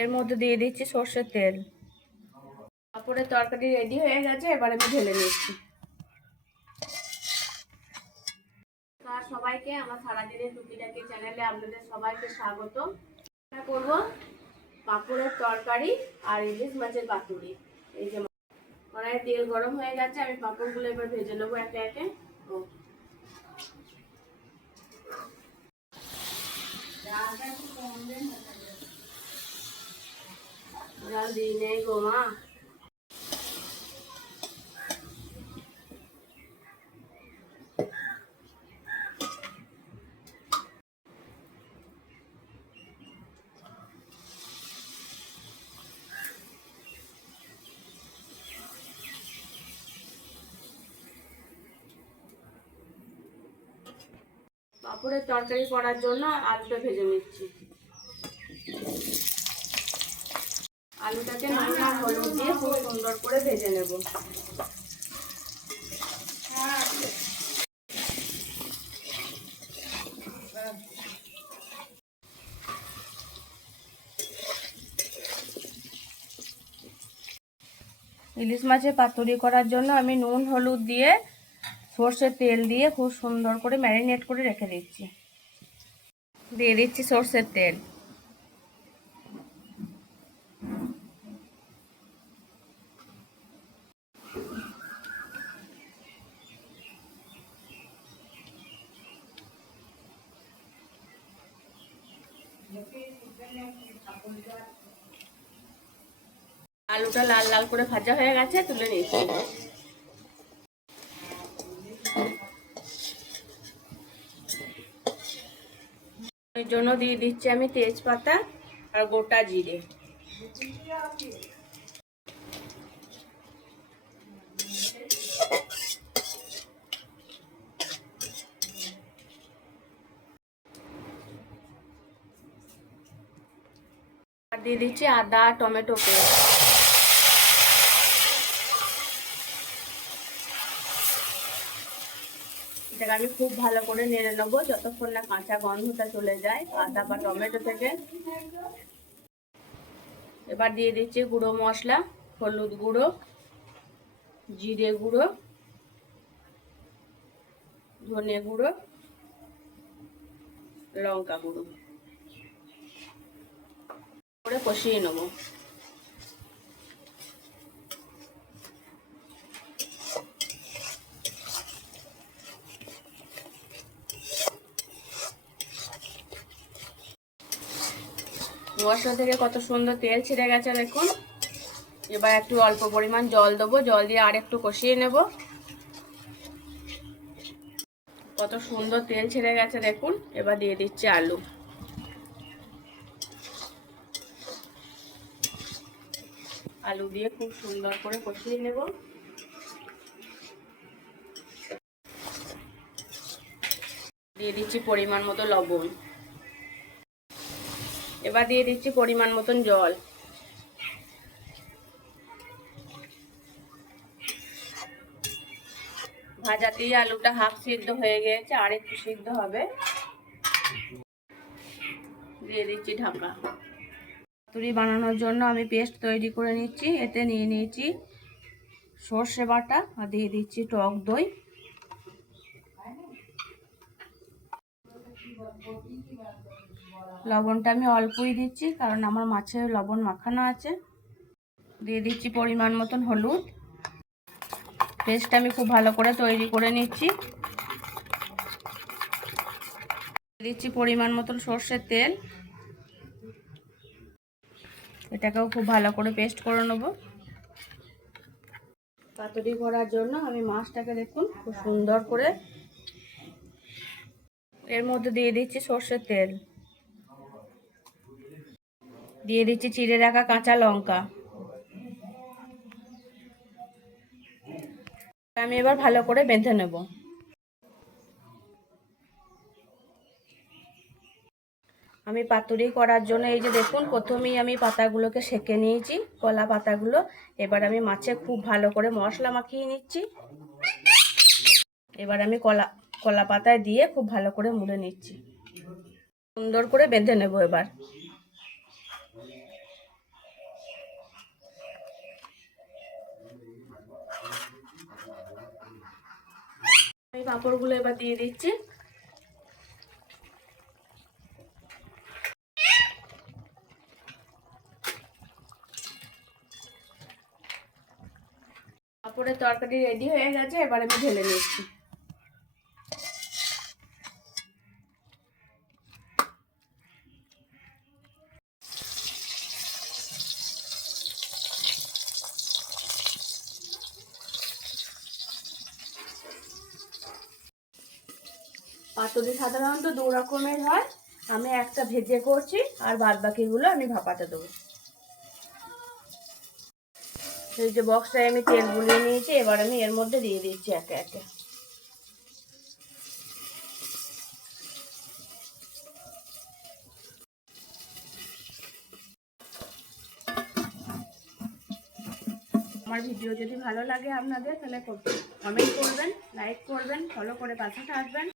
এর মধ্যে দিয়ে দিচ্ছি সর্ষের তেল। পাঁপড়ের তরকারি রেডি হয়ে গেছে, এবার আমি ঢেলে নিচ্ছি। সবাইকে আমার সারাদিনের টুকিটাকি চ্যানেলে আপনাদের সবাইকে স্বাগত। করব পাঁপড়ের তরকারি আর ইলিশ মাছের পাতুরি। এই যে কড়াইয়ে তেল গরম হয়ে গেছে, আমি পাঁপড়গুলো এবার ভেজে নেবো একে একে। জাল দিই নেই গো মা। পাঁপড়ের তরকারি করার জন্য আলুটা ভেজে নিচ্ছি। আলুটাকে নুন আর হলুদ দিয়ে খুব সুন্দর করে ভেজে নেব। ইলিশ মাছের পাতুরি করার জন্য আমি নুন হলুদ দিয়ে সর্ষের তেল দিয়ে খুব সুন্দর করে ম্যারিনেট করে রেখে দিচ্ছি। দিয়ে দিচ্ছি সর্ষের তেল। আলুটা লাল লাল করে ভাজা হয়ে গেছে, তুলে নিচ্ছি। এর জন্য দিয়ে দিচ্ছি আমি তেজপাতা আর গোটা জিরে। আর দিয়ে দিচ্ছি আদা টমেটো পেস্ট। এটাকে আমি খুব ভালো করে নেড়ে নেবো যতক্ষণ না কাঁচা গন্ধটা চলে যায় আদা বা টমেটো থেকে। এবার দিয়ে দিচ্ছি গুঁড়ো মশলা, হলুদ গুঁড়ো, জিরে গুঁড়ো, ধনে গুঁড়ো, লঙ্কা গুঁড়ো করে কষিয়ে নেব। মশলা থেকে কত সুন্দর তেল ছেড়ে গেছে দেখুন। এবার একটু অল্প পরিমাণ জল দেবো, জল দিয়ে আর একটু কষিয়ে নেব। কত সুন্দর তেল ছেড়ে গেছে দেখুন। এবার দিয়ে দিচ্ছি আলু। আলু দিয়ে খুব সুন্দর করে কষিয়ে নেব। দিয়ে দিচ্ছি পরিমাণ মতো লবণ। এবার দিয়ে দিচ্ছি পরিমাণ মতন জল। ভাজাতেই আলুটা হাফ সিদ্ধ হয়ে গেছে, আর একটু সিদ্ধ হবে। দিয়ে দিচ্ছি ঢাকা। পাতুরি বানানোর জন্য আমি পেস্ট তৈরি করে নিচ্ছি। এতে নিয়ে নিয়েছি সর্ষে বাটা আর দিয়ে দিচ্ছি টক দই। লবণটা আমি অল্পই দিচ্ছি কারণ আমার মাছে লবণ মাখানো আছে। দিয়ে দিচ্ছি পরিমাণ মতন হলুদ। পেস্টটা আমি খুব ভালো করে তৈরি করে নিচ্ছি। দিচ্ছি পরিমাণ মতন সর্ষের তেল। এটাকেও খুব ভালো করে পেস্ট করে নেব। পাতুরি করার জন্য আমি মাছটাকে দেখুন খুব সুন্দর করে এর মধ্যে দিয়ে দিচ্ছি সর্ষের তেল। দিয়ে দিচ্ছি চিড়ে রাখা কাঁচা লঙ্কা। আমি এবার ভালো করে বেঁধে নেব। আমি পাতুরি করার জন্য এই যে দেখুন প্রথমেই আমি পাতাগুলোকে সেঁকে নিয়েছি, কলা পাতাগুলো। এবার আমি মাছে খুব ভালো করে মশলা মাখিয়ে নিচ্ছি। এবার আমি কলা পাতায় দিয়ে খুব ভালো করে মুড়ে নিচ্ছি। সুন্দর করে বেঁধে নেব এবার। পাঁপড়গুলো এবার দিয়ে দিচ্ছি। পাঁপড়ের তরকারি রেডি হয়ে গেছে, এবার আমি ঢেলে নিচ্ছি। পাতুরি সাধারণত দু রকমের হয়, আমি একটা ভেজে করছি আর বাদ বাকিগুলো আমি ভাপাতে দেবো। এই যে বক্সটায় আমি তেল গুলিয়ে নিয়েছি, এবার আমি এর মধ্যে দিয়ে দিচ্ছি একে একে। আমার ভিডিও যদি ভালো লাগে আপনাদের, তাহলে কমেন্ট করবেন, লাইক করবেন, ফলো করে পাশে থাকবেন।